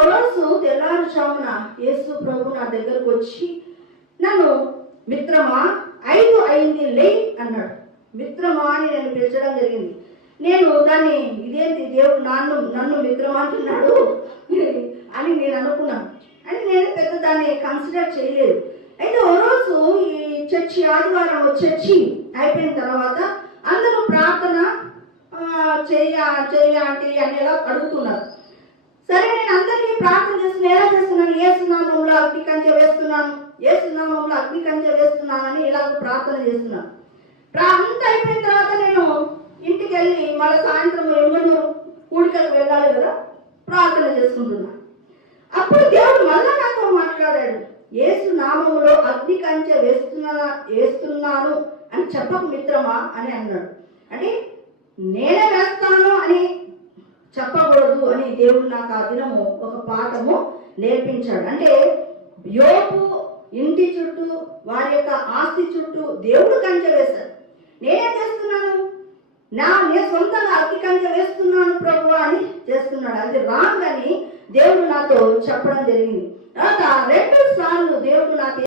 ఓ రోజు తెల్లారుజామున యేసు ప్రభు నా దగ్గరకు వచ్చి నన్ను మిత్రమా 5 అయింది లేయ్ అన్నాడు. మిత్రమా అని నేను పిలిచడం జరిగింది. నేను దాన్ని ఇదేంటి దేవుడు నన్ను మిత్రమా అంటున్నాడు అని నేను అనుకున్నాను. అని నేను పెద్ద దాన్ని కన్సిడర్ చేయలేదు. అయితే ఓ రోజు ఈ చర్చి ఆదివారం చర్చి అయిపోయిన తర్వాత అందరూ ప్రార్థన చేయండి అనేలా అడుగుతున్నారు. సరే, నేను అందరికీ ప్రార్థన చేస్తున్నాను. ఎలా చేస్తున్నాను? ఏసునామంలో అగ్ని కంచె వేస్తున్నాను, ఏసునామంలో అగ్ని కంచె వేస్తున్నానని ఇలాగ ప్రార్థన చేస్తున్నాను. అంతా అయిపోయిన తర్వాత నేను ఇంటికి వెళ్ళి మళ్ళీ సాయంత్రం ఎవరు కూడికలకు వెళ్ళాలి కదా, ప్రార్థన చేసుకుంటున్నాను. అప్పుడు దేవుడు మళ్ళా నాతో మాట్లాడాడు. యేసు నామములో అగ్ని కంచె వేస్తున్నాను అని చెప్పకు మిత్రమా అని అన్నాడు. అంటే నేనే వేస్తాను అని చెప్పకూడదు అని దేవుడు నాకు ఆ దినము ఒక పాఠము నేర్పించాడు. అంటే యోబు ఇంటి చుట్టూ వారి యొక్క ఆస్తి చుట్టూ దేవుడు కంచె వేశాడు. నేనేం చేస్తున్నాను? నేను సొంతంగా అగ్ని కంచె వేస్తున్నాను ప్రభు అని చేస్తున్నాడు. అది రాంగ్ అని దేవుడు నాతో చెప్పడం జరిగింది. తర్వాత 2 సార్లు దేవుడు నాకు